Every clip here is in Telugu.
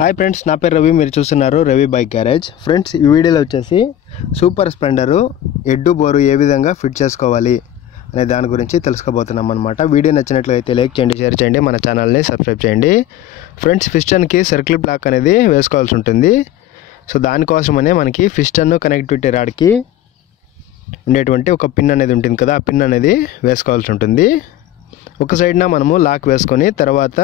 హాయ్ ఫ్రెండ్స్, నా పేరు రవి. మీరు చూస్తున్నారు రవి బైక్ గ్యారేజ్. ఫ్రెండ్స్, ఈ వీడియోలో వచ్చేసి సూపర్ స్ప్లెండరు ఎడ్డు బోరు ఏ విధంగా ఫిట్ చేసుకోవాలి అనే దాని గురించి తెలుసుకోబోతున్నాం అనమాట. వీడియో నచ్చినట్లయితే లైక్ చేయండి, షేర్ చేయండి, మన ఛానల్ని సబ్స్క్రైబ్ చేయండి. ఫ్రెండ్స్, పిస్టన్కి సర్కిల్ బ్లాక్ అనేది వేసుకోవాల్సి ఉంటుంది. సో దానికోసమనే మనకి పిస్టన్ కనెక్టివిటీ రాడ్కి ఉండేటువంటి ఒక పిన్ అనేది ఉంటుంది కదా, ఆ పిన్ అనేది వేసుకోవాల్సి ఉంటుంది. ఒక సైడ్న మనము లాక్ వేసుకొని తర్వాత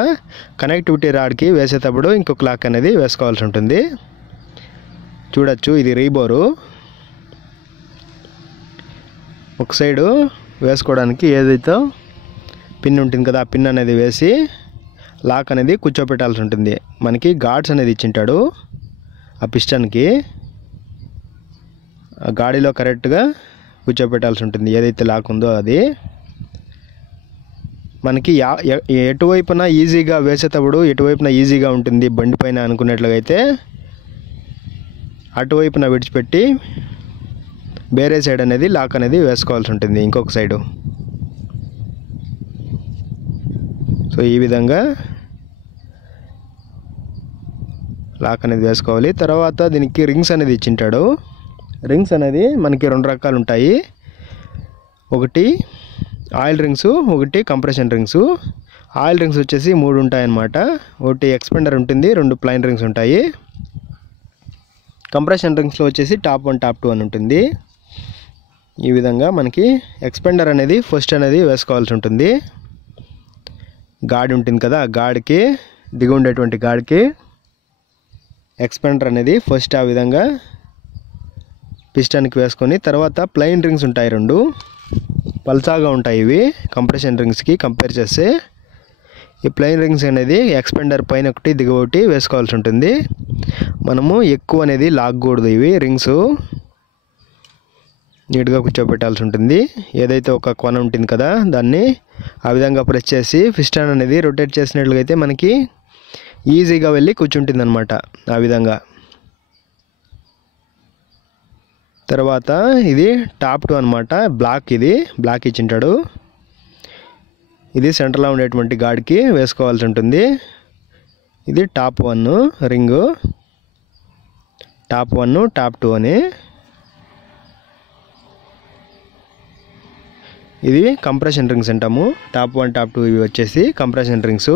కనెక్టివిటీ రాడ్కి వేసేటప్పుడు ఇంకొక లాక్ అనేది వేసుకోవాల్సి ఉంటుంది. చూడొచ్చు, ఇది రీబోరు. ఒక సైడు వేసుకోవడానికి ఏదైతే పిన్ ఉంటుంది కదా, ఆ పిన్ అనేది వేసి లాక్ అనేది కూర్చోపెట్టాల్సి ఉంటుంది. మనకి గార్డ్స్ అనేది ఇచ్చింటాడు ఆ పిస్టన్కి, ఆ గాడిలో కరెక్ట్గా కూర్చోపెట్టాల్సి ఉంటుంది. ఏదైతే లాక్ ఉందో అది మనకి ఎటువైపున ఈజీగా వేసేటప్పుడు ఎటువైపున ఈజీగా ఉంటుంది బండి పైన అనుకున్నట్లయితే అటువైపున విడిచిపెట్టి వేరే సైడ్ అనేది లాక్ అనేది వేసుకోవాల్సి ఉంటుంది, ఇంకొక సైడు. సో ఈ విధంగా లాక్ అనేది వేసుకోవాలి. తర్వాత దీనికి రింగ్స్ అనేది ఇచ్చింటాడు. రింగ్స్ అనేది మనకి రెండు రకాలు ఉంటాయి. ఒకటి ఆయిల్ రింగ్స్, ఒకటి కంప్రెషన్ రింగ్స్. ఆయిల్ రింగ్స్ వచ్చేసి 3 ఉంటాయన్నమాట. ఒకటి ఎక్స్పెండర్ ఉంటుంది, 2 ప్లైన్ రింగ్స్ ఉంటాయి. కంప్రెషన్ రింగ్స్లో వచ్చేసి టాప్ 1 టాప్ 2 అని ఉంటుంది. ఈ విధంగా మనకి ఎక్స్పెండర్ అనేది ఫస్ట్ అనేది వేసుకోవాల్సి ఉంటుంది. గాడి ఉంటుంది కదా, గాడికి దిగి ఉండేటువంటి గాడికి ఎక్స్పెండర్ అనేది ఫస్ట్ ఆ విధంగా పిస్టన్కి వేసుకొని, తర్వాత ప్లైన్ రింగ్స్ ఉంటాయి 2 పల్చాగా ఉంటాయి. ఇవి కంప్రెషన్ రింగ్స్కి కంపేర్ చేస్తే ఈ ప్లైన్ రింగ్స్ అనేది ఎక్స్పెండర్ పైన ఒకటి దిగి ఒకటి వేసుకోవాల్సి ఉంటుంది. మనము ఎక్కువ అనేది లాగకూడదు. ఇవి రింగ్స్ నీట్గా కూర్చోబెట్టాల్సి ఉంటుంది. ఏదైతే ఒక కొన ఉంటుంది కదా, దాన్ని ఆ విధంగా ప్రెస్ చేసి పిస్టన్ అనేది రొటేట్ చేసినట్లయితే మనకి ఈజీగా వెళ్ళి కూర్చుంటుంది అనమాట. ఆ విధంగా తర్వాత ఇది టాప్ 2 అనమాట. బ్లాక్, ఇది బ్లాక్ ఇచ్చింటాడు. ఇది సెంటర్లో ఉండేటువంటి గాడికి వేసుకోవాల్సి ఉంటుంది. ఇది టాప్ 1 రింగు, టాప్ 1 టాప్ 2 అని. ఇది కంప్రెషన్ రింగ్స్ అంటాము. టాప్ 1 టాప్ 2 ఇవి వచ్చేసి కంప్రెషన్ రింగ్స్.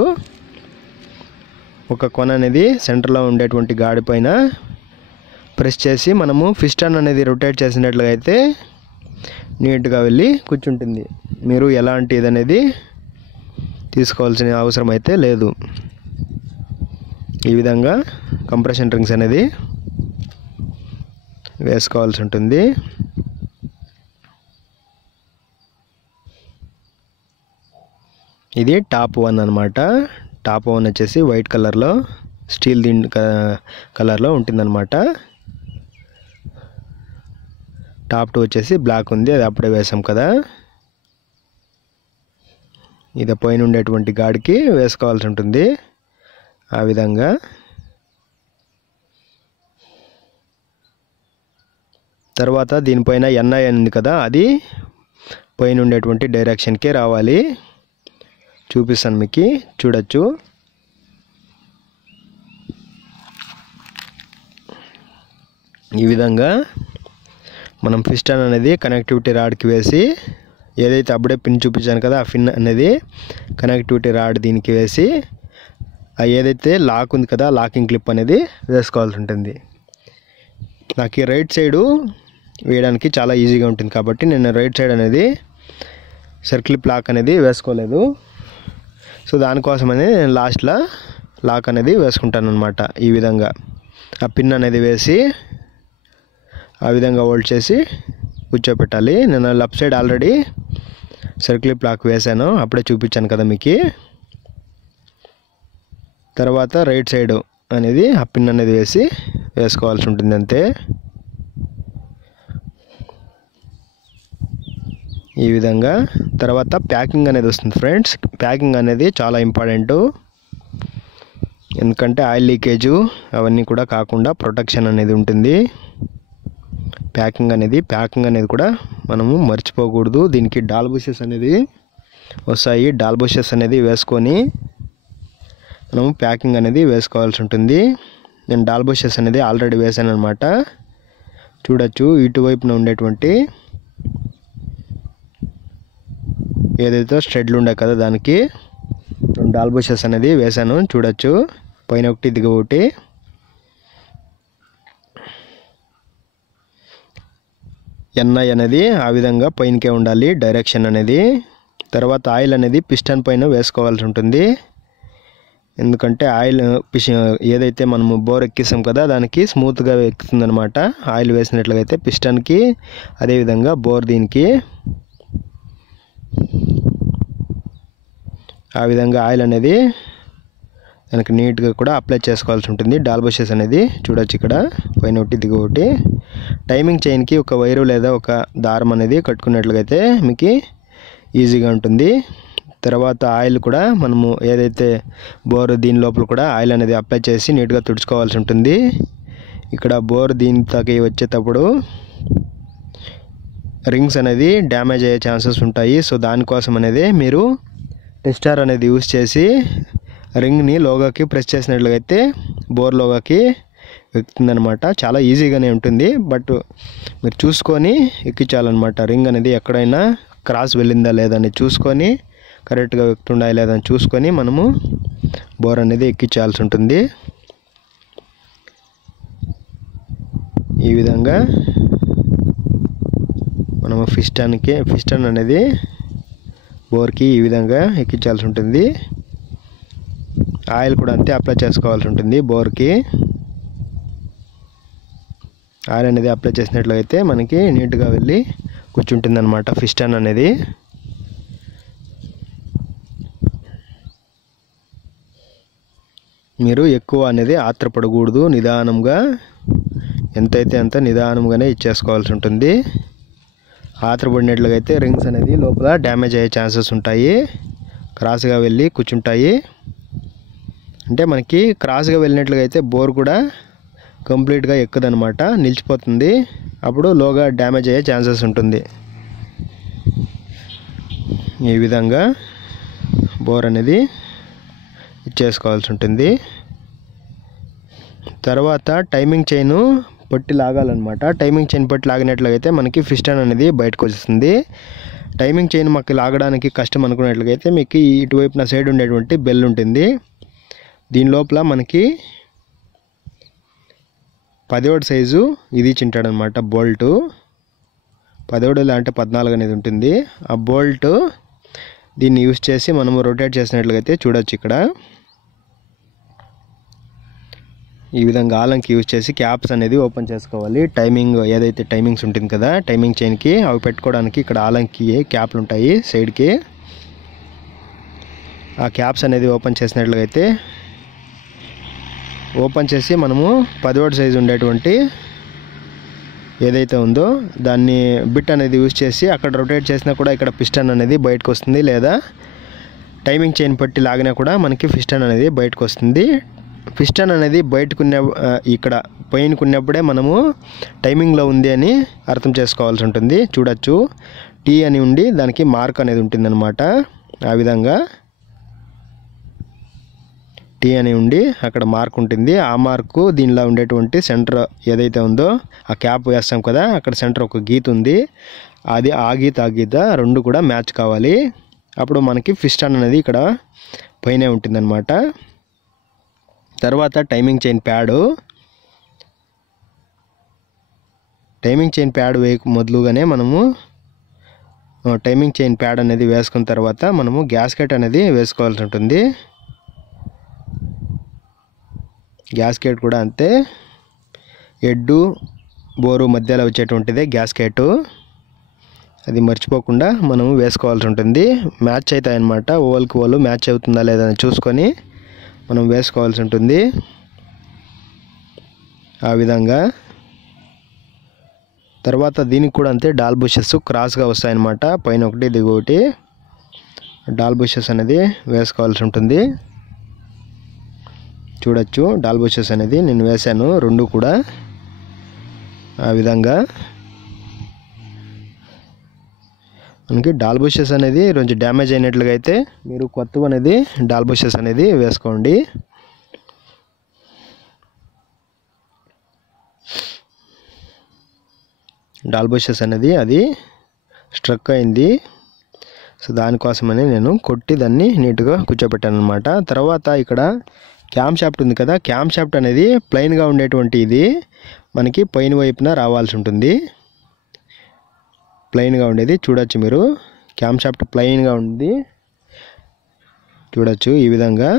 ఒక కొన అనేది సెంటర్లో ఉండేటువంటి గాడి పైన ప్రెస్ చేసి మనము పిస్టన్ అనేది రొటేట్ చేసినట్లయితే నీట్గా వెళ్ళి కూర్చుంటుంది. మీరు ఎలాంటి ఇదనేది తీసుకోవాల్సిన అవసరం అయితే లేదు. ఈ విధంగా కంప్రెషన్ రింగ్స్ అనేది వేసుకోవాల్సి ఉంటుంది. ఇది టాప్ 1 అనమాట. టాప్ 1 వచ్చేసి వైట్ కలర్లో స్టీల్ కలర్లో ఉంటుందన్నమాట. టాప్ 2 వచ్చేసి బ్లాక్ ఉంది, అది అప్పుడే వేసాం కదా. ఇది పైన ఉండేటువంటి గాడికి వేసుకోవాల్సి ఉంటుంది ఆ విధంగా. తర్వాత దీనిపైన ఎన్ఐ ఉంది కదా, అది పైన ఉండేటువంటి డైరెక్షన్కే రావాలి. చూపిస్తాను మీకు, చూడొచ్చు. ఈ విధంగా మనం పిస్టన్ అనేది కనెక్టివిటీ రాడ్కి వేసి, ఏదైతే అప్పుడే పిన్ చూపించాను కదా, ఆ పిన్ అనేది కనెక్టివిటీ రాడ్ దీనికి వేసి, ఏదైతే లాక్ ఉంది కదా, లాకింగ్ క్లిప్ అనేది వేసుకోవాల్సి ఉంటుంది. నాకు ఈ రైట్ సైడు వేయడానికి చాలా ఈజీగా ఉంటుంది కాబట్టి నేను రైట్ సైడ్ అనేది సర్కిల్ లాక్ అనేది వేసుకోలేదు. సో దానికోసమని నేను లాస్ట్లో లాక్ అనేది వేసుకుంటాను అనమాట. ఈ విధంగా ఆ పిన్ అనేది వేసి ఆ విధంగా హోల్డ్ చేసి కూర్చోపెట్టాలి. నేను left side already circle lock వేసాను, అప్పుడే చూపించాను కదా మీకు. తర్వాత రైట్ సైడ్ అనేది ఆ పిన్ అనేది వేసుకోవాల్సి ఉంటుంది అంతే. ఈ విధంగా తర్వాత ప్యాకింగ్ అనేది వస్తుంది ఫ్రెండ్స్. ప్యాకింగ్ అనేది చాలా ఇంపార్టెంట్, ఎందుకంటే ఆయిల్ లీకేజు అవన్నీ కూడా కాకుండా ప్రొటెక్షన్ అనేది ఉంటుంది. ప్యాకింగ్ అనేది కూడా మనము మర్చిపోకూడదు. దీనికి డాల్ బుషెస్ అనేది వస్తాయి. డాల్ బుషెస్ అనేది వేసుకొని మనము ప్యాకింగ్ అనేది వేసుకోవాల్సి ఉంటుంది. నేను డాల్ బుషెస్ అనేది ఆల్రెడీ వేసాను అనమాట. చూడొచ్చు ఇటువైపున ఉండేటువంటి ఏదైతే స్ట్రెడ్లు ఉండే కదా దానికి 2 డాల్ బుషెస్ అనేది వేసాను. చూడొచ్చు పైన ఒకటి దిగువ ఒకటి. ఎన్ఐ అనేది ఆ విధంగా పైనకే ఉండాలి డైరెక్షన్ అనేది. తర్వాత ఆయిల్ అనేది పిస్టన్ పైన వేసుకోవాల్సి ఉంటుంది. ఎందుకంటే ఆయిల్ ఏదైతే మనము బోర్ ఎక్కిస్తాం కదా దానికి స్మూత్గా ఎక్కుతుందనమాట ఆయిల్ వేసినట్లయితే పిస్టన్కి, అదేవిధంగా బోర్ దీనికి. ఆ విధంగా ఆయిల్ అనేది దానికి నీట్గా కూడా అప్లై చేసుకోవాల్సి ఉంటుంది. డాల్ బుషెస్ అనేది చూడొచ్చు ఇక్కడ పైన ఒకటి దిగువ ఒకటి. టైమింగ్ చైన్కి ఒక వైరు లేదా ఒక దారం అనేది కట్టుకున్నట్లయితే మీకు ఈజీగా ఉంటుంది. తర్వాత ఆయిల్ కూడా మనము ఏదైతే బోర్ దీని లోపల కూడా ఆయిల్ అనేది అప్లై చేసి నీట్గా తుడుచుకోవాల్సి ఉంటుంది. ఇక్కడ బోర్ దీనికి వచ్చేటప్పుడు రింగ్స్ అనేది డ్యామేజ్ అయ్యే ఛాన్సెస్ ఉంటాయి. సో దానికోసం అనేది మీరు టెస్టర్ అనేది యూస్ చేసి రింగ్ని లోగాకి ప్రెస్ చేసినట్లయితే బోర్ లోగాకి ఎక్కుతుందనమాట. చాలా ఈజీగానే ఉంటుంది, బట్ మీరు చూసుకొని ఎక్కించాలన్నమాట. రింగ్ అనేది ఎక్కడైనా క్రాస్ వెళ్ళిందా లేదని చూసుకొని, కరెక్ట్గా ఎక్కుతుందా లేదని చూసుకొని మనము బోర్ అనేది ఎక్కించాల్సి ఉంటుంది. ఈ విధంగా మనము పిస్టన్ అనేది బోర్కి ఈ విధంగా ఎక్కించాల్సి ఉంటుంది. ఆయిల్ కూడా అంతే అప్లై చేసుకోవాల్సి ఉంటుంది బోర్కి. ఆయిల్ అనేది అప్లై చేసినట్లయితే మనకి నీట్గా వెళ్ళి కూర్చుంటుంది అనమాట పిస్టన్ అనేది. మీరు ఎక్కువ అనేది ఆత్రపడకూడదు, నిదానంగా ఎంతైతే అంత నిదానంగానే ఇచ్చేసుకోవాల్సి ఉంటుంది. ఆత్రపడినట్లయితే రింగ్స్ అనేది లోపల డ్యామేజ్ అయ్యే ఛాన్సెస్ ఉంటాయి, క్రాస్గా వెళ్ళి కూర్చుంటాయి. అంటే మనకి క్రాస్గా వెళ్ళినట్లయితే బోర్ కూడా కంప్లీట్గా ఎక్కదనమాట, నిలిచిపోతుంది. అప్పుడు లోగా డ్యామేజ్ అయ్యే ఛాన్సెస్ ఉంటుంది. ఈ విధంగా బోర్ అనేది ఇచ్చేసుకోవాల్సి ఉంటుంది. తర్వాత టైమింగ్ చైన్ పట్టి లాగాలన్నమాట. టైమింగ్ చైన్ పట్టి లాగినట్లయితే మనకి పిస్టన్ అనేది బయటకు వస్తుంది. టైమింగ్ చైన్ మాకు లాగడానికి కష్టం అనుకున్నట్లయితే మీకు ఇటువైపున సైడ్ ఉండేటువంటి బెల్ ఉంటుంది. దీని లోపల మనకి 10 సైజు ఇది చింటాడనమాట బోల్టు. 10 అంటే 14 అనేది ఉంటుంది. ఆ బోల్ట్ దీన్ని యూస్ చేసి మనము రొటేట్ చేసినట్లయితే చూడొచ్చు ఇక్కడ ఈ విధంగా ఆలంకి యూజ్ చేసి క్యాప్స్ అనేది ఓపెన్ చేసుకోవాలి. టైమింగ్ ఏదైతే టైమింగ్స్ ఉంటుంది కదా టైమింగ్ చైన్కి, అవి పెట్టుకోవడానికి ఇక్కడ ఆలంకి క్యాప్లు ఉంటాయి సైడ్కి. ఆ క్యాప్స్ అనేది ఓపెన్ చేసినట్లయితే ఓపెన్ చేసి మనము 10 సైజు ఉండేటువంటి ఏదైతే ఉందో దాన్ని బిట్ అనేది యూజ్ చేసి అక్కడ రొటేట్ చేసినా కూడా ఇక్కడ పిస్టన్ అనేది బయటకు వస్తుంది, లేదా టైమింగ్ చైన్ పట్టి లాగినా కూడా మనకి పిస్టన్ అనేది బయటకు వస్తుంది. పిస్టన్ అనేది బయటకున్న ఇక్కడ పైనకున్నప్పుడే మనము టైమింగ్లో ఉంది అని అర్థం చేసుకోవాల్సి ఉంటుంది. చూడొచ్చు టీ అని ఉండి దానికి మార్క్ అనేది ఉంటుందన్నమాట. ఆ విధంగా టీ అని ఉండి అక్కడ మార్క్ ఉంటుంది. ఆ మార్కు దీనిలో ఉండేటువంటి సెంటర్ ఏదైతే ఉందో ఆ క్యాప్ వేస్తాం కదా అక్కడ సెంటర్ ఒక గీత ఉంది. అది ఆ గీత రెండు కూడా మ్యాచ్ కావాలి. అప్పుడు మనకి పిస్టన్ అనేది ఇక్కడ పైనే ఉంటుందన్నమాట. తర్వాత టైమింగ్ చైన్ ప్యాడ్ వేయక మొదలుగానే మనము టైమింగ్ చైన్ ప్యాడ్ అనేది వేసుకున్న తర్వాత మనము గ్యాస్కెట్ అనేది వేసుకోవాల్సి ఉంటుంది. గ్యాస్కెట్ కూడా అంతే, హెడ్డు బోరు మధ్యలో వచ్చేటువంటిదే గ్యాస్కెట్. అది మర్చిపోకుండా మనం వేసుకోవాల్సి ఉంటుంది. మ్యాచ్ అవుతాయి అన్నమాట, ఓల్కి ఓలు మ్యాచ్ అవుతుందా లేదా అని చూసుకొని మనం వేసుకోవాల్సి ఉంటుంది. ఆ విధంగా తర్వాత దీనికి కూడా అంతే డాల్ బుషెస్ క్రాస్గా వస్తాయన్నమాట. పైన ఒకటి దిగు ఒకటి డాల్ బుషెస్ అనేది వేసుకోవాల్సి ఉంటుంది. చూడొచ్చు డాల్ బుషెస్ అనేది నేను వేసాను రెండు కూడా. ఆ విధంగా మనకి డాల్ బుషెస్ అనేది కొంచెం డ్యామేజ్ అయినట్లుగా అయితే మీరు కొత్తవి అనేది డాల్ బుషెస్ అనేది వేసుకోండి. డాల్ బుషెస్ అనేది అది స్ట్రక్ అయింది. సో దానికోసమని నేను కొట్టి దాన్ని నీట్గా కూర్చోబెట్టాను అనమాట. తర్వాత ఇక్కడ క్యామ్ షాఫ్ట్ ఉంది కదా, క్యామ్ షాఫ్ట్ అనేది ప్లెయిన్గా ఉండేటువంటి ఇది మనకి పైన వైపున రావాల్సి ఉంటుంది. ప్లెయిన్గా ఉండేది చూడొచ్చు మీరు, క్యామ్ షాఫ్ట్ ప్లెయిన్గా ఉంది చూడొచ్చు. ఈ విధంగా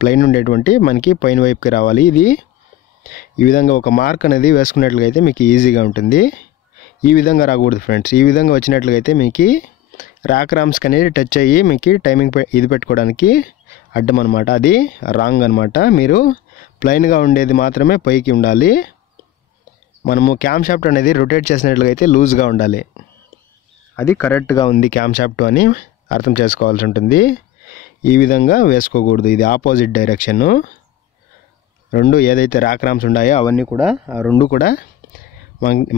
ప్లెయిన్ ఉండేటువంటి మనకి పైన వైపుకి రావాలి. ఇది ఈ విధంగా ఒక మార్క్ అనేది వేసుకున్నట్లుగా అయితే మీకు ఈజీగా ఉంటుంది. ఈ విధంగా రాకూడదు ఫ్రెండ్స్. ఈ విధంగా వచ్చినట్లుగా అయితే మీకు ర్యాక్ రామ్స్కి అనేది టచ్ అయ్యి మీకు టైమింగ్ ఇది పెట్టుకోవడానికి అడ్డం అనమాట. అది రాంగ్ అనమాట. మీరు ప్లెయిన్గా ఉండేది మాత్రమే పైకి ఉండాలి. మనము క్యామ్ షాఫ్ట్ అనేది రొటేట్ చేసినట్లుగా అయితే లూజ్గా ఉండాలి. అది కరెక్ట్గా ఉంది క్యామ్ షాఫ్ట్ అని అర్థం చేసుకోవాల్సి ఉంటుంది. ఈ విధంగా వేసుకోకూడదు, ఇది ఆపోజిట్ డైరెక్షన్. రెండు ఏదైతే ర్యాక్ రామ్స్ ఉన్నాయో అవన్నీ కూడా ఆ రెండు కూడా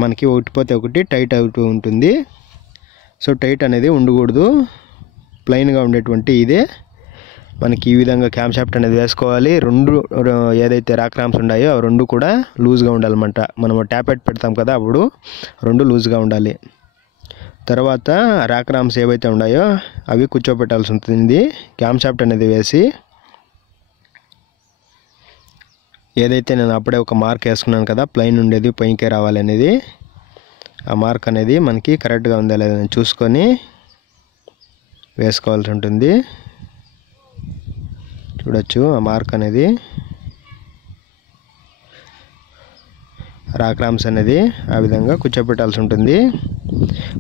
మనకి ఒకటిపోతే ఒకటి టైట్ అవుతూ ఉంటుంది. సో టైట్ అనేది ఉండకూడదు, ప్లెయిన్గా ఉండేటువంటి ఇదే మనకి ఈ విధంగా క్యామ్ షాఫ్ట్ అనేది వేసుకోవాలి. రెండు ఏదైతే ర్యాక్ రామ్స్ ఉన్నాయో అవి రెండు కూడా లూజ్గా ఉండాలన్నమాట. మనం ట్యాపెట్ పెడతాం కదా అప్పుడు రెండు లూజ్గా ఉండాలి. తర్వాత ర్యాక్ రామ్స్ ఏవైతే ఉన్నాయో అవి కూర్చోబెట్టాల్సి ఉంటుంది. క్యామ్ షాఫ్ట్ అనేది వేసి ఏదైతే నేను అప్పుడే ఒక మార్క్ వేసుకున్నాను కదా ప్లెయిన్ ఉండేది పైకే రావాలి అనేది, ఆ మార్క్ అనేది మనకి కరెక్ట్గా ఉందా లేదని చూసుకొని వేసుకోవాల్సి ఉంటుంది. చూడొచ్చు ఆ మార్క్ అనేది ర్యాక్ రామ్స్ అనేది ఆ విధంగా కూర్చోబెట్టాల్సి ఉంటుంది.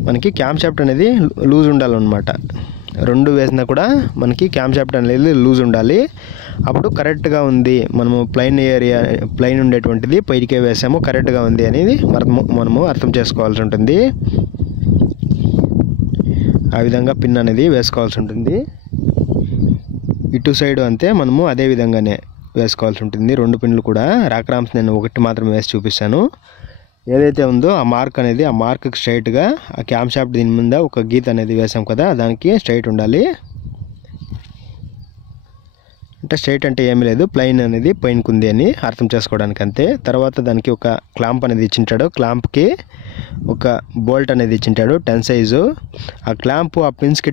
మనకి క్యామ్ షాఫ్ట్ అనేది లూజ్ ఉండాలన్నమాట. రెండు వేసినా కూడా మనకి క్యామ్ షాఫ్ట్ అనేది లూజ్ ఉండాలి. అప్పుడు కరెక్ట్గా ఉంది, మనము ప్లెయిన్ ఉండేటువంటిది పైకే వేసాము కరెక్ట్గా ఉంది అనేది మనము అర్థం చేసుకోవాల్సి ఉంటుంది. ఆ విధంగా పిన్ అనేది వేసుకోవాల్సి ఉంటుంది. ఇటు సైడ్ అంతే మనము అదే విధంగానే వేసుకోవాల్సి ఉంటుంది. రెండు పిన్లు కూడా ర్యాక్ రామ్స్ నేను ఒకటి మాత్రం వేసి చూపిస్తాను. ఏదైతే ఉందో ఆ మార్క్ అనేది ఆ మార్క్కి స్ట్రైట్గా ఆ క్యామ్ షాఫ్ట్ దీని మీద ఒక గీత అనేది వేసాం కదా దానికి స్ట్రైట్ ఉండాలి. అంటే స్ట్రైట్ అంటే ఏమీ లేదు, ప్లెయిన్ అనేది పైనకు ఉంది అని అర్థం చేసుకోవడానికి అంతే. తర్వాత దానికి ఒక క్లాంప్ అనేది ఇచ్చింటాడు, క్లాంప్కి ఒక బోల్ట్ అనేది ఇచ్చింటాడు 10 సైజు. ఆ క్లాంప్ ఆ పిన్స్కి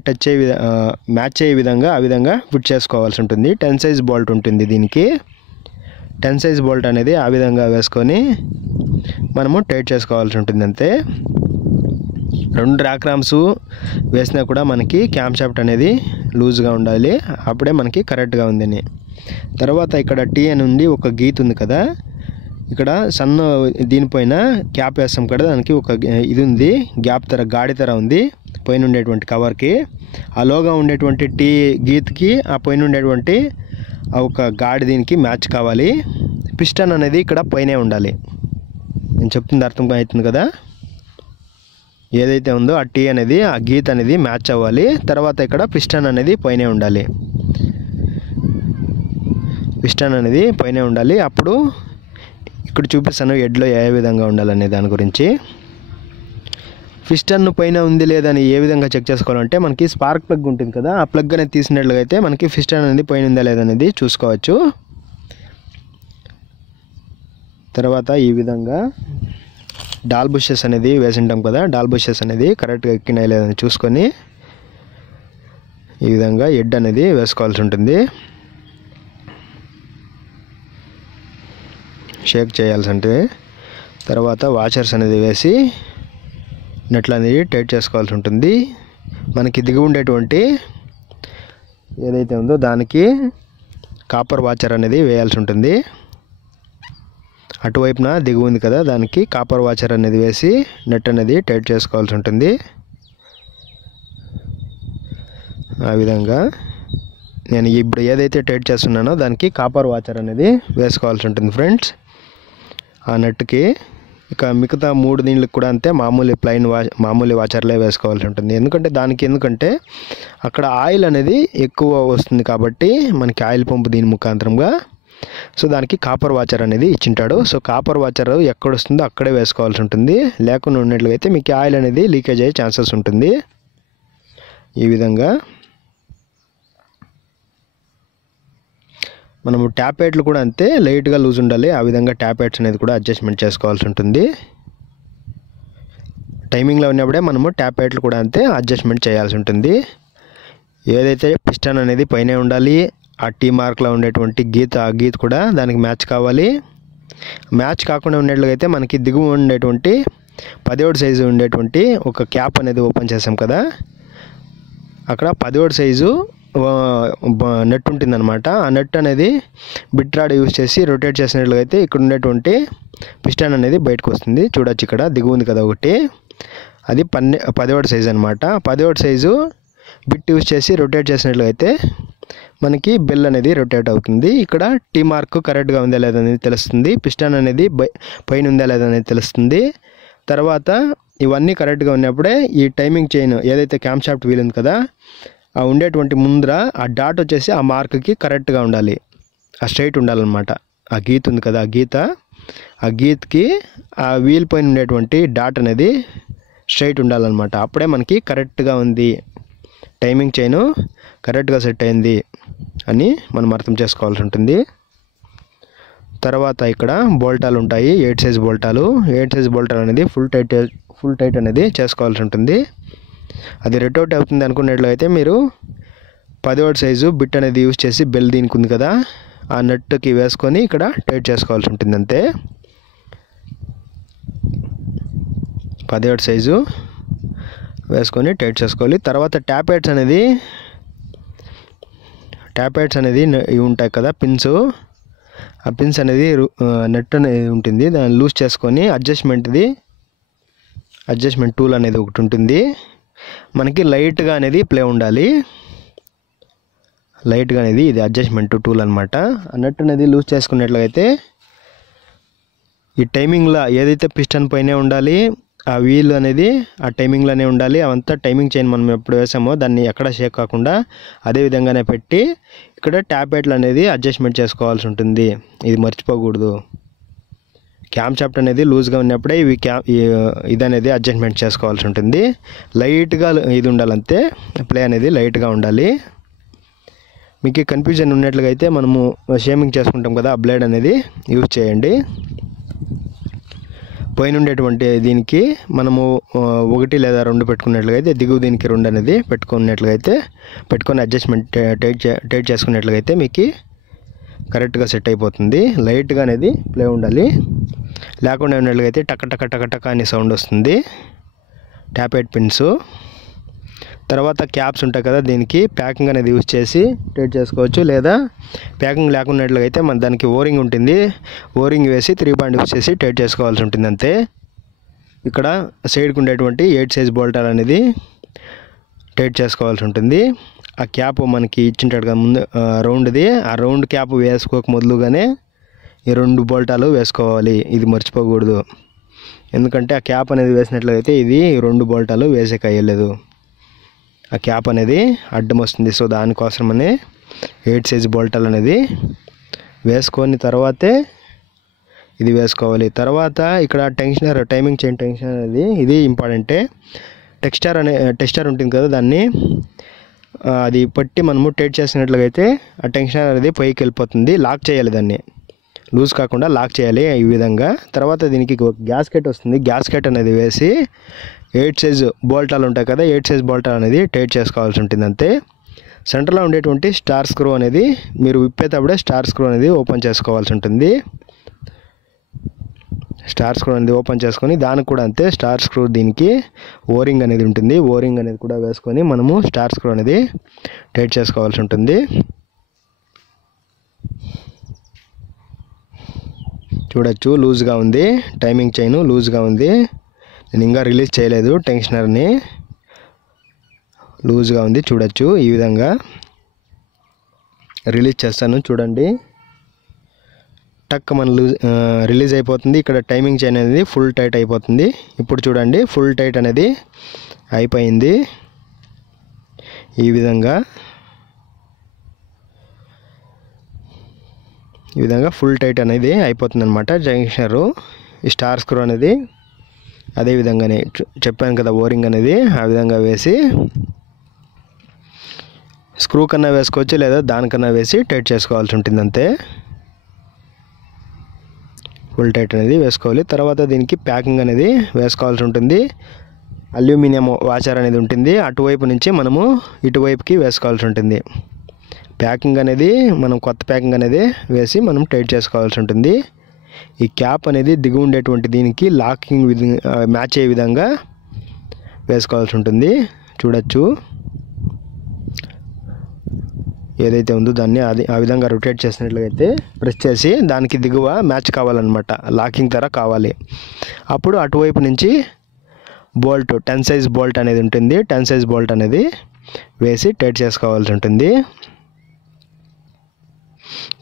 మ్యాచ్ అయ్యే విధంగా ఆ విధంగా ఫిట్ చేసుకోవాల్సి ఉంటుంది. 10 సైజ్ బోల్ట్ ఉంటుంది దీనికి. 10 సైజ్ బోల్ట్ అనేది ఆ విధంగా వేసుకొని మనము టైట్ చేసుకోవాల్సి ఉంటుంది అంతే. రెండు ర్యాక్ రామ్స్ వేసినా కూడా మనకి క్యామ్ షాఫ్ట్ అనేది లూజ్గా ఉండాలి, అప్పుడే మనకి కరెక్ట్గా ఉందని. తర్వాత ఇక్కడ టీ అని ఉంది, ఒక గీత ఉంది కదా, ఇక్కడ సన్న దీనిపైన క్యాప్ వేస్తాం కదా దానికి ఒక ఇది ఉంది, గ్యాప్ గాడి ఉంది పైన ఉండేటువంటి కవర్కి. ఆ లోగా ఉండేటువంటి టీ గీతకి ఆ పైన ఉండేటువంటి ఒక గాడి దీనికి మ్యాచ్ కావాలి. పిస్టన్ అనేది ఇక్కడ పైనే ఉండాలి. నేను చెప్తుంది అర్థం అవుతుంది కదా. ఏదైతే ఉందో ఆ టీ అనేది ఆ గీత అనేది మ్యాచ్ అవ్వాలి. తర్వాత ఇక్కడ పిస్టన్ అనేది పైనే ఉండాలి. పిస్టన్ అనేది పైనే ఉండాలి. అప్పుడు ఇక్కడ చూపిస్తాను హెడ్లో ఏ విధంగా ఉండాలనే దాని గురించి. పిస్టన్ పైన ఉంది లేదని ఏ విధంగా చెక్ చేసుకోవాలంటే మనకి స్పార్క్ ప్లగ్ ఉంటుంది కదా, ఆ ప్లగ్ అనేది తీసినట్లుగా అయితే మనకి పిస్టన్ అనేది పైన ఉందా లేదనేది చూసుకోవచ్చు. తర్వాత ఈ విధంగా డాల్ బుషెస్ అనేది వేసింటాం కదా, డాల్ బుషెస్ అనేది కరెక్ట్గా ఎక్కినా లేదని చూసుకొని ఈ విధంగా హెడ్ అనేది వేసుకోవాల్సి ఉంటుంది. షేక్ చేయాల్సి ఉంటుంది. తర్వాత వాషర్స్ అనేది వేసి నెట్లు అనేది టైట్ చేసుకోవాల్సి ఉంటుంది. మనకి దిగి ఉండేటువంటి ఏదైతే ఉందో దానికి కాపర్ వాచర్ అనేది వేయాల్సి ఉంటుంది. అటువైపున దిగు ఉంది కదా దానికి కాపర్ వాచర్ అనేది వేసి నెట్ అనేది టైట్ చేసుకోవాల్సి ఉంటుంది. ఆ విధంగా నేను ఇప్పుడు ఏదైతే టైట్ చేస్తున్నానో దానికి కాపర్ వాచర్ అనేది వేసుకోవాల్సి ఉంటుంది ఫ్రెండ్స్ ఆ నెట్కి. ఇక మిగతా 3 దీనికి కూడా అంతే మామూలు వాచర్లే వేసుకోవాల్సి ఉంటుంది. ఎందుకంటే అక్కడ ఆయిల్ అనేది ఎక్కువ వస్తుంది కాబట్టి మనకి ఆయిల్ పంపు దీని ముఖాంతరంగా, సో దానికి కాపర్ వాచర్ అనేది ఇచ్చింటాడు. సో కాపర్ వాచర్ ఎక్కడ వస్తుందో అక్కడే వేసుకోవాల్సి ఉంటుంది. లేకుండా ఉన్నట్లయితే మీకు ఆయిల్ అనేది లీకేజ్ అయ్యే ఛాన్సెస్ ఉంటుంది. ఈ విధంగా మనము ట్యాప్ హైట్లు కూడా అంతే లైట్గా లూజ్ ఉండాలి. ఆ విధంగా ట్యాప్ హైట్స్ అనేది కూడా అడ్జస్ట్మెంట్ చేసుకోవాల్సి ఉంటుంది. టైమింగ్లో ఉన్నప్పుడే మనము ట్యాప్ హైట్లు కూడా అంతే అడ్జస్ట్మెంట్ చేయాల్సి ఉంటుంది. ఏదైతే పిస్టన్ అనేది పైనే ఉండాలి, ఆ టీ మార్క్లో ఉండేటువంటి గీత, ఆ గీత కూడా దానికి మ్యాచ్ కావాలి. మ్యాచ్ కాకుండా ఉండేట్లయితే మనకి దిగువ ఉండేటువంటి 17 సైజు ఉండేటువంటి ఒక క్యాప్ అనేది ఓపెన్ చేసాం కదా, అక్కడ 17 సైజు నెట్ ఉంటుందన్నమాట. ఆ నెట్ అనేది బిట్ రాడ్ యూజ్ చేసి రొటేట్ చేసినట్లయితే ఇక్కడ ఉండేటువంటి పిస్టన్ అనేది బయటకు వస్తుంది. చూడొచ్చు ఇక్కడ దిగువ ఉంది కదా ఒకటి, అది 17 సైజు అనమాట. 17 సైజు బిట్ యూజ్ చేసి రొటేట్ చేసినట్లయితే మనకి బెల్ అనేది రొటేట్ అవుతుంది. ఇక్కడ టీ మార్క్ కరెక్ట్గా ఉందా లేదా అనేది తెలుస్తుంది. పిస్టన్ అనేది పైన ఉందా లేదా అనేది తెలుస్తుంది. తర్వాత ఇవన్నీ కరెక్ట్గా ఉన్నప్పుడే ఈ టైమింగ్ చైన్ ఏదైతే క్యామ్ షాఫ్ట్ వీల్ ఉంది కదా, ఆ ఉండేటువంటి ముందర ఆ డాట్ వచ్చేసి ఆ మార్క్కి కరెక్ట్గా ఉండాలి, ఆ స్ట్రైట్ ఉండాలన్నమాట. ఆ గీత ఉంది కదా, ఆ గీతకి ఆ వీల్ పైన ఉండేటువంటి డాట్ అనేది స్ట్రైట్ ఉండాలన్నమాట. అప్పుడే మనకి కరెక్ట్గా ఉంది, టైమింగ్ చైన్ కరెక్ట్గా సెట్ అయింది అని మనం అర్థం చేసుకోవాల్సి ఉంటుంది. తర్వాత ఇక్కడ బోల్టాలు ఉంటాయి, 8 సైజ్ బోల్టాలు. 8 సైజ్ బోల్టాలు అనేది ఫుల్ టైట్ అనేది చేసుకోవాల్సి ఉంటుంది. అది రొటేట్ అవుతుంది అనుకున్నట్లయితే మీరు 17 సైజు బిట్ అనేది యూజ్ చేసి బెల్ దీనికి ఉంది కదా, ఆ నట్టుకి వేసుకొని ఇక్కడ టైట్ చేసుకోవాల్సి ఉంటుంది అంతే. 17 సైజు వేసుకొని టైట్ చేసుకోవాలి. తర్వాత ట్యాప్ హైట్స్ అనేది ఇవి ఉంటాయి కదా పిన్స్, ఆ పిన్స్ అనేది నెట్ అనేది ఉంటుంది, దాన్ని లూజ్ చేసుకొని అడ్జస్ట్మెంట్ టూల్ అనేది ఒకటి ఉంటుంది. మనకి లైట్గా అనేది ప్లే ఉండాలి, లైట్గా అనేది ఇది అడ్జస్ట్మెంట్ టూల్ అనమాట. ఆ నెట్ అనేది లూజ్ చేసుకున్నట్లయితే ఈ టైమింగ్లో ఏదైతే పిస్టన్ పైనే ఉండాలి, ఆ వీల్ అనేది ఆ టైమింగ్లోనే ఉండాలి. అవంతా టైమింగ్ చైన్ మనం ఎప్పుడు వేసామో దాన్ని ఎక్కడ షేక్ కాకుండా అదే విధంగానే పెట్టి ఇక్కడ ట్యాప్ హైట్లు అనేది అడ్జస్ట్మెంట్ చేసుకోవాల్సి ఉంటుంది. ఇది మర్చిపోకూడదు. క్యామ్ షాఫ్ట్ అనేది లూజ్గా ఉన్నప్పుడే ఇది అనేది అడ్జస్ట్మెంట్ చేసుకోవాల్సి ఉంటుంది. లైట్గా ఇది ఉండాలంతే, ప్లే అనేది లైట్గా ఉండాలి. మీకు కన్ఫ్యూజన్ ఉన్నట్లుగా అయితే మనము షేమింగ్ చేసుకుంటాం కదా, ఆ బ్లేడ్ అనేది యూజ్ చేయండి. పైన ఉండేటువంటి దీనికి మనము 1 లేదా 2 పెట్టుకున్నట్లయితే, దిగువ దీనికి 2 అనేది పెట్టుకొని అడ్జస్ట్మెంట్ టైట్ చేసుకున్నట్లయితే మీకు కరెక్ట్గా సెట్ అయిపోతుంది. లైట్గా అనేది ప్లే ఉండాలి, లేకుండా ఉన్నట్లయితే టక టక టక టక అనే సౌండ్ వస్తుంది. Tap height pins. తర్వాత క్యాప్స్ ఉంటాయి కదా, దీనికి ప్యాకింగ్ అనేది యూజ్ చేసి టైట్ చేసుకోవచ్చు, లేదా ప్యాకింగ్ లేకున్నట్లయితే మన దానికి ఓరింగ్ ఉంటుంది, ఓరింగ్ వేసి 3 పాయింట్ యూజ్ చేసి టైట్ చేసుకోవాల్సి ఉంటుంది అంతే. ఇక్కడ సైడ్కి ఉండేటువంటి 8 సైజ్ బోల్టాలు అనేది టైట్ చేసుకోవాల్సి ఉంటుంది. ఆ క్యాప్ మనకి ఇచ్చింటాడు కదా ముందు రౌండ్ది, ఆ రౌండ్ క్యాప్ వేసుకోక మొదలుగానే ఈ 2 బోల్టాలు వేసుకోవాలి. ఇది మర్చిపోకూడదు, ఎందుకంటే ఆ క్యాప్ అనేది వేసినట్లయితే ఇది 2 బోల్టాలు వేసేకి అయ్యలేదు, ఆ క్యాప్ అనేది అడ్డం వస్తుంది. సో దానికోసమనే 8 సైజ్ బోల్టాలు అనేది వేసుకొని తర్వాతే ఇది వేసుకోవాలి. తర్వాత ఇక్కడ టైమింగ్ చైన్ టెన్షనర్ అనేది ఇది ఇంపార్టెంటే. టెక్స్చర్ ఉంటుంది కదా, దాన్ని అది పట్టి మనము టైట్ చేసినట్లయితే ఆ టెన్షనర్ అనేది పైకి వెళ్ళిపోతుంది. లాక్ చేయాలి, దాన్ని లూజ్ కాకుండా లాక్ చేయాలి ఈ విధంగా. తర్వాత దీనికి గ్యాస్కెట్ వస్తుంది, గ్యాస్కెట్ అనేది వేసి 8 సైజ్ బోల్టాలు ఉంటాయి కదా, 8 సైజ్ బోల్టాలు అనేది టైట్ చేసుకోవాల్సి ఉంటుంది అంతే. సెంటర్లో ఉండేటువంటి స్టార్ స్క్రూ అనేది మీరు విప్పేటప్పుడే స్టార్ స్క్రూ అనేది ఓపెన్ చేసుకోవాల్సి ఉంటుంది. స్టార్ స్క్రూ అనేది ఓపెన్ చేసుకొని దానికి కూడా అంతే స్టార్ స్క్రూ దీనికి ఓరింగ్ అనేది ఉంటుంది, ఓరింగ్ అనేది కూడా వేసుకొని మనము స్టార్ స్క్రూ అనేది టైట్ చేసుకోవాల్సి ఉంటుంది. చూడొచ్చు లూజ్గా ఉంది, టైమింగ్ చైన్ లూజ్గా ఉంది. నేను ఇంకా రిలీజ్ చేయలేదు, టెన్షనర్ని లూజ్గా ఉంది. చూడొచ్చు ఈ విధంగా రిలీజ్ చేస్తాను చూడండి, టక్ మన రిలీజ్ అయిపోతుంది. ఇక్కడ టైమింగ్ చైన్ అనేది ఫుల్ టైట్ అయిపోతుంది. ఇప్పుడు చూడండి ఫుల్ టైట్ అనేది అయిపోయింది. ఈ విధంగా ఫుల్ టైట్ అనేది అయిపోతుంది అనమాట జంక్షనరు. ఈ స్టార్ స్క్రూ అనేది అదే విధంగానే చెప్పాను కదా, ఓరింగ్ అనేది ఆ విధంగా వేసి స్క్రూ కన్నా వేసుకోవచ్చు లేదా దానికన్నా వేసి టైట్ చేసుకోవాల్సి ఉంటుంది అంతే. ఫుల్ టైట్ అనేది వేసుకోవాలి. తర్వాత దీనికి ప్యాకింగ్ అనేది వేసుకోవాల్సి ఉంటుంది. అల్యూమినియం వాచర్ అనేది ఉంటుంది, అటువైపు నుంచి మనము ఇటువైపుకి వేసుకోవాల్సి ఉంటుంది. ప్యాకింగ్ అనేది మనం కొత్త ప్యాకింగ్ అనేది వేసి మనం టైట్ చేసుకోవాల్సి ఉంటుంది. ఈ క్యాప్ అనేది దిగు ఉండేటువంటి దీనికి లాకింగ్ మ్యాచ్ అయ్యే విధంగా వేసుకోవాల్సి ఉంటుంది. చూడొచ్చు ఏదైతే ఉందో దాన్ని ఆ విధంగా రొటేట్ చేసినట్లయితే ప్రెస్ చేసి దానికి దిగువ మ్యాచ్ కావాలన్నమాట, లాకింగ్ ధర కావాలి. అప్పుడు అటువైపు నుంచి బోల్ట్ 10 సైజ్ బోల్ట్ అనేది ఉంటుంది, 10 సైజ్ బోల్ట్ అనేది వేసి టైట్ చేసుకోవాల్సి ఉంటుంది.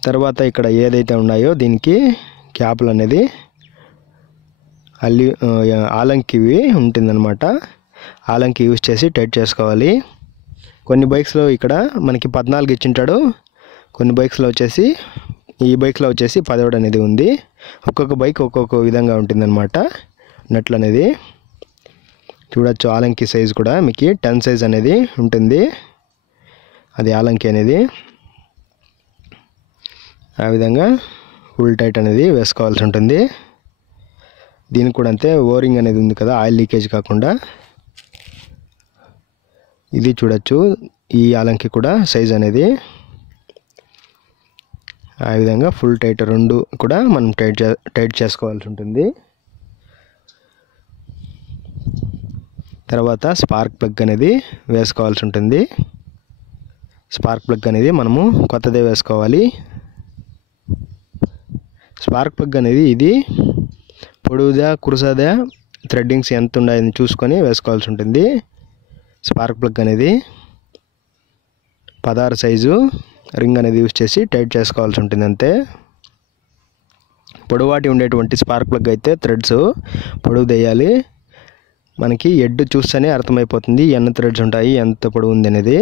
తర్వాత ఇక్కడ ఏదైతే ఉన్నాయో దీనికి క్యాప్లు అనేది ఆలంకివి ఉంటుందన్నమాట, ఆలంకి యూజ్ చేసి టైట్ చేసుకోవాలి. కొన్ని బైక్స్లో ఇక్కడ మనకి 14 ఇచ్చింటాడు, కొన్ని బైక్స్లో వచ్చేసి ఈ బైక్లో వచ్చేసి 17 అనేది ఉంది. ఒక్కొక్క బైక్ ఒక్కొక్క విధంగా ఉంటుందన్నమాట నట్లు అనేది. చూడొచ్చు ఆలంకి సైజు కూడా మీకు 10 సైజ్ అనేది ఉంటుంది, అది ఆలంకి అనేది. ఆ విధంగా ఫుల్ టైట్ అనేది వేసుకోవాల్సి ఉంటుంది. దీనికి కూడా అంతే, ఓరింగ్ అనేది ఉంది కదా, ఆయిల్ లీకేజ్ కాకుండా. ఇది చూడొచ్చు ఈ ఆలంకి కూడా సైజ్ అనేది. ఆ విధంగా ఫుల్ టైట్ రెండు కూడా మనం టైట్ చేసుకోవాల్సి ఉంటుంది. తర్వాత స్పార్క్ ప్లగ్ అనేది వేసుకోవాల్సి ఉంటుంది. స్పార్క్ ప్లగ్ అనేది మనము కొత్తదే వేసుకోవాలి. స్పార్క్ ప్లగ్ అనేది ఇది పొడవుదా కురుసదా థ్రెడ్డింగ్స్ ఎంత ఉన్నాయని చూసుకొని వేసుకోవాల్సి ఉంటుంది. స్పార్క్ ప్లగ్ అనేది 16 సైజు రింగ్ అనేది యూజ్ చేసి టైట్ చేసుకోవాల్సి ఉంటుంది అంతే. పొడవాటి ఉండేటువంటి స్పార్క్ ప్లగ్ అయితే థ్రెడ్స్ పొడవు వేయాలి. మనకి ఎడ్డు చూస్తేనే అర్థమైపోతుంది ఎన్ని థ్రెడ్స్ ఉంటాయి, ఎంత పొడవు ఉంది అనేది.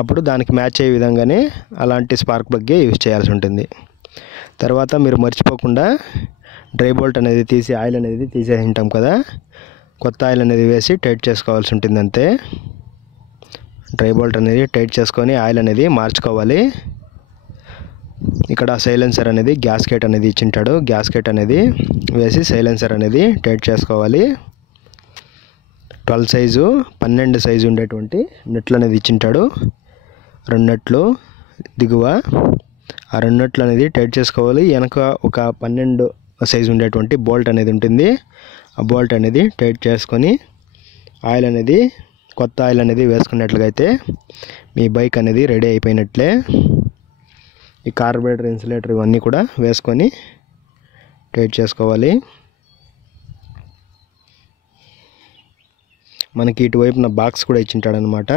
అప్పుడు దానికి మ్యాచ్ అయ్యే విధంగానే అలాంటి స్పార్క్ ప్లగ్గే యూజ్ చేయాల్సి ఉంటుంది. తర్వాత మీరు మర్చిపోకుండా డ్రై బోల్ట్ అనేది తీసి ఆయిల్ అనేది తీసేసి ఉంటాం కదా, కొత్త ఆయిల్ అనేది వేసి టైట్ చేసుకోవాల్సి ఉంటుంది అంతే. డ్రై బోల్ట్ అనేది టైట్ చేసుకొని ఆయిల్ అనేది మార్చుకోవాలి. ఇక్కడ సైలెన్సర్ అనేది గ్యాస్కెట్ అనేది ఇచ్చింటాడు, గ్యాస్కెట్ అనేది వేసి సైలెన్సర్ అనేది టైట్ చేసుకోవాలి. 12 సైజు 12 సైజు ఉండేటువంటి నెట్లు అనేది ఇచ్చింటాడు, 2 నెట్లు దిగువ. ఆ 2 నెట్లు అనేది టైట్ చేసుకోవాలి. వెనక ఒక 12 సైజు ఉండేటువంటి బోల్ట్ అనేది ఉంటుంది, ఆ బోల్ట్ అనేది టైట్ చేసుకొని ఆయిల్ అనేది కొత్త ఆయిల్ అనేది వేసుకున్నట్లయితే మీ బైక్ అనేది రెడీ అయిపోయినట్లే. ఈ కార్బోరేటర్ ఇన్సులేటర్ ఇవన్నీ కూడా వేసుకొని టైట్ చేసుకోవాలి. మనకి ఇటువైపున బాక్స్ కూడా ఇచ్చింటాడనమాట.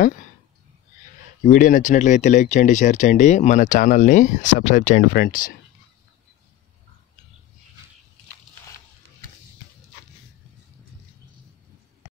వీడియో నచ్చినట్లయితే లైక్ చేయండి, షేర్ చేయండి, మన ఛానల్ని సబ్స్క్రైబ్ చేయండి ఫ్రెండ్స్.